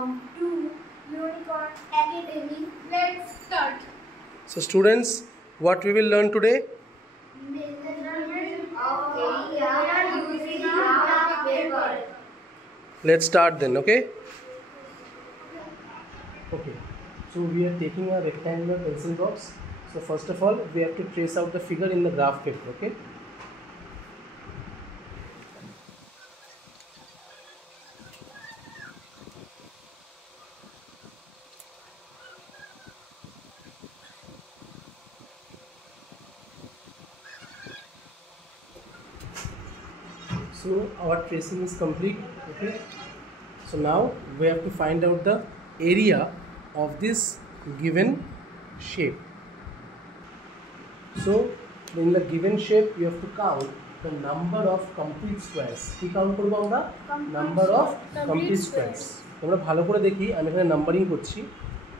to Unicorn Academy. Let's start. So students, what we will learn today? Measurement of area using graph paper. Let's start then, okay? Okay, so we are taking a rectangular pencil box. So first of all, we have to trace out the figure in the graph paper, okay? So our tracing is complete, okay? So now we have to find out the area of this given shape. So in the given shape you have to count the number of complete squares. কি count করব আমরা? Number of complete squares. তোমরা ভালো করে দেখি, আমি এখানে numbering করছি।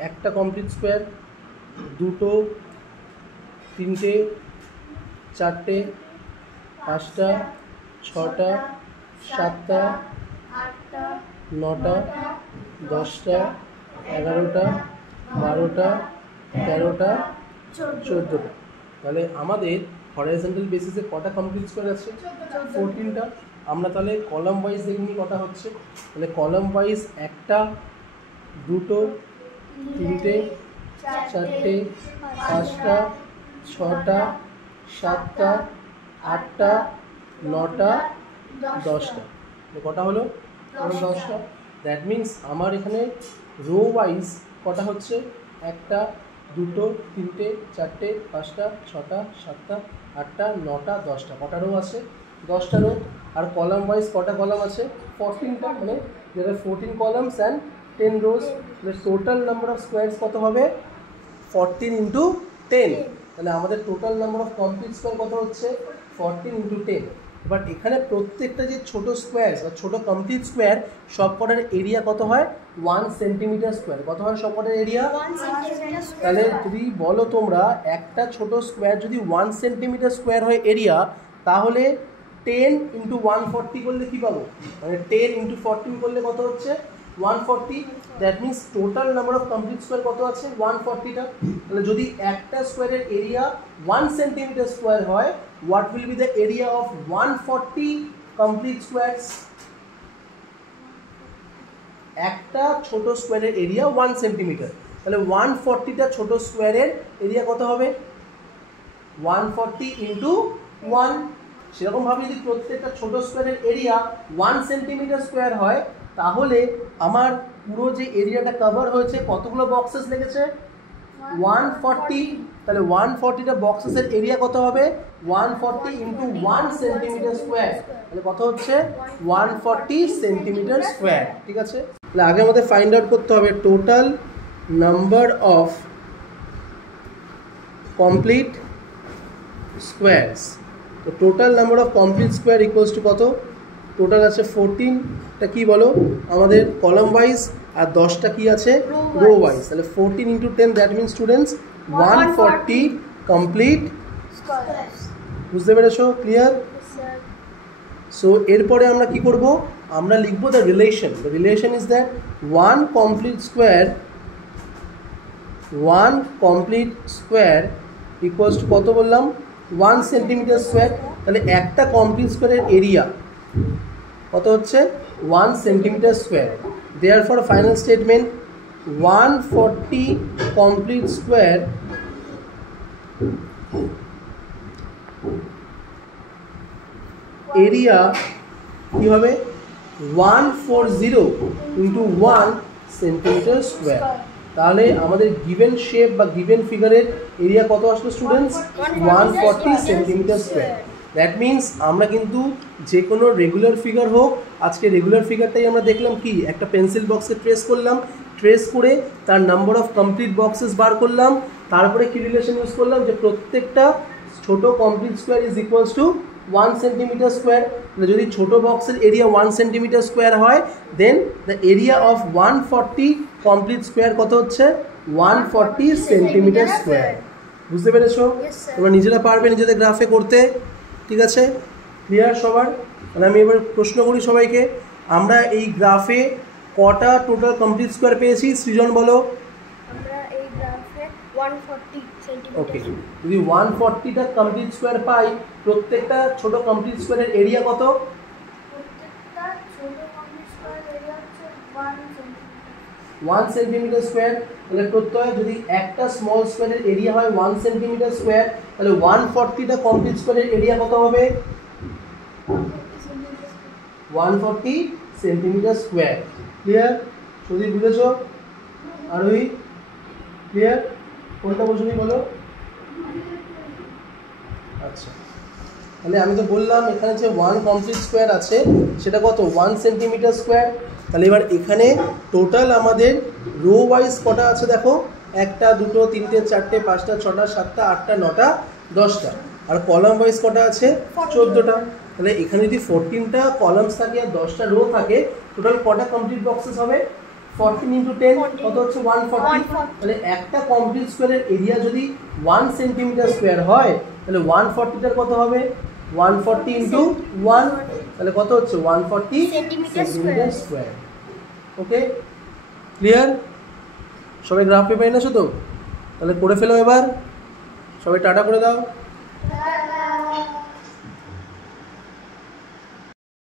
একটা কমপ্লিট স্কোয়ার, দুটো, তিনটে, চারটে, পাঁচটা, ছটা, সাতটা, আটটা, নটা, দশটা, এগারোটা, বারোটা, তেরোটা, চোদ্দোটা। তাহলে আমাদের হরাইজন্টাল বেসিসে কটা কমপ্লিট স্কোয়ার আছে? 14টা। আমরা তাহলে কলাম ওয়াইজ দেখি কটা হচ্ছে। তাহলে কলাম ওয়াইজ একটা, দুটো, তিনটে, চারটে, পাঁচটা, ছটা, সাতটা, আটটা, নটা, দশটা। কটা হলো? 10টা। দ্যাট মিন্স আমার এখানে রো ওয়াইজ কটা হচ্ছে? একটা, দুটো, তিনটে, চারটে, পাঁচটা, ছটা, সাতটা, আটটা, নটা, দশটা। কটা রো আছে? 10টা রো। আর কলাম ওয়াইজ কটা কলাম আছে? 14টা। মানে there are 14 columns and 10 rows. The total number of squares কত হবে? 14 into 10। তাহলে আমাদের total number of complete square কত হচ্ছে? 14 into 10। বাট এখানে প্রত্যেকটা যে ছোট স্কোয়ার বা ছোট কমপ্লিট স্কোয়ার সব কটার এরিয়া কত হয়? 1 সেন্টিমিটার স্কোয়ার। কত হয় সব কটার এরিয়া? 1 সেন্টিমিটার। তাহলে যদি বলো তোমরা একটা ছোট স্কোয়ার যদি 1 সেন্টিমিটার স্কোয়ার হয় এরিয়া, তাহলে 10 into 140 করলে কি পাবো? মানে 10 into 14 করলে কত হচ্ছে? 140। That means total number of complete square কত আছে? 140টা। তাহলে যদি একটা স্কোয়ারের এরিয়া 1 সেন্টিমিটার স্কোয়ার হয়, what will be the area of 140 complete squares? একটা ছোট স্কোয়ারের এরিয়া 1 সেন্টিমিটার। তাহলে 140টা ছোট স্কোয়ারের এরিয়া কত হবে? 140 into 1। সেরকম ভাবে যদি প্রত্যেকটা ছোট স্কোয়ারের এরিয়া 1 সেন্টিমিটার স্কোয়ার হয়, তাহলে আমার পুরো যে এরিয়াটা কভার হয়েছে কতগুলো বক্সেস লেগেছে? 140। তাহলে 140টা বক্সেসের এরিয়া কত হবে? 140 into 1 সেন্টিমিটার স্কোয়ার। তাহলে কত হচ্ছে? 140 সেন্টিমিটার স্কোয়ার। ঠিক আছে? তাহলে আগে আমাদের ফাইন্ড আউট করতে হবে total number of complete squares. তো total number of complete square equals to কত? টোটাল আছে 14টা কি বলো আমাদের কলাম ওয়াইজ, আর 10টা কি আছে? Rho wise. তাহলে 14 into 10 that means students 140 complete square. বুঝতে পেরেছো? ক্লিয়ার? সো এরপরে আমরা কি করব? আমরা লিখব the relation. The relation is that 1 complete square equals to কত বললাম? 1 সেন্টিমিটার স্কোয়ার। তাহলে একটা কমপ্লিট স্কোয়ারের এরিয়া কত হচ্ছে? 1 centimetre square. Therefore final statement 140 complete square area কি হবে? 140 into 1 সেন্টিমিটার স্কোয়ার। তাহলে আমাদের গিভেন শেপ বা গিভেন ফিগারের এরিয়া কত আসলো students? 140 centimetre square. That means আমরা কিন্তু যে কোনো রেগুলার ফিগার হোক, আজকে রেগুলার ফিগারটাই আমরা দেখলাম কি একটা পেন্সিল বক্সে ট্রেস করলাম, ট্রেস করে তার নাম্বার অফ কমপ্লিট বক্সেস বার করলাম, তারপরে কি রিলেশন ইউজ করলাম যে প্রত্যেকটা ছোট complete square is equals to 1 centimetre square. যদি ছোট বক্সের এরিয়া 1 সেন্টিমিটার স্কোয়ার হয়, then the area of 140 complete square কত হচ্ছে? 140 সেন্টিমিটার স্কোয়ার। বুঝতে পেরেছো? তোমরা নিজেরা পারবে নিজেদের গ্রাফে করতে। ঠিক আছে? ক্লিয়ার সবার? তাহলে আমি এবার প্রশ্ন করি সবাইকে, আমরা এই গ্রাফে কটা টোটাল কমপ্লিট স্কোয়ার পেয়েছি সৃজন বলো। আমরা এই গ্রাফে 140 সেন্টিমিটার। ওকে, যদি 140টা কমপ্লিট স্কোয়ার পাই, প্রত্যেকটা ছোট কমপ্লিট স্কোয়ারের এরিয়া কত? প্রত্যেকটা ছোট কমপ্লিট স্কয়ার এরিয়া হচ্ছে 1 সেন্টিমিটার। 1 centimetre square. তাহলে প্রত্যয় যদি একটা স্মল স্কোয়ারের এরিয়া হয় 1 সেন্টিমিটার স্কোয়ার, তাহলে 140টা কমপ্লিট স্কোয়ারের এরিয়া কত হবে? 140 সেন্টিমিটার স্কোয়ার। ক্লিয়ার? যদি বুঝেছো? আরোহী ক্লিয়ার? কোনটা বুঝুনি বলো। আচ্ছা, তাহলে আমি তো বললাম এখানে যে 1 কমপ্লিট স্কোয়ার আছে সেটা কত? 1 সেন্টিমিটার স্কোয়ার। তাহলে এবার এখানে টোটাল আমাদের রো ওয়াইজ কটা আছে দেখো, 1টা 2টো 3টে 4টে 5টা 6টা 7টা 8টা 9টা 10টা। আর কলাম ওয়াইজ কটা আছে? 14টা। তাহলে এখানে যদি 14টা কলামস থাকে আর 10টা রো থাকে, টোটাল কটা কমপ্লিট বক্সেস হবে? 14 × 10 কত হচ্ছে? 140। তাহলে একটা কমপ্লিট স্কোয়ারের এরিয়া যদি 1 সেন্টিমিটার স্কোয়ার হয়, তাহলে 140টার কত হবে? 140 × 1, তাহলে কত হচ্ছে? 140 সেন্টিমিটার স্কোয়ার। ওকে, ক্লিয়ার? সবাই গ্রাফ পেপার এনেছো তো? তাহলে করে ফেলো এবার, সবাই টাটা করে দাও।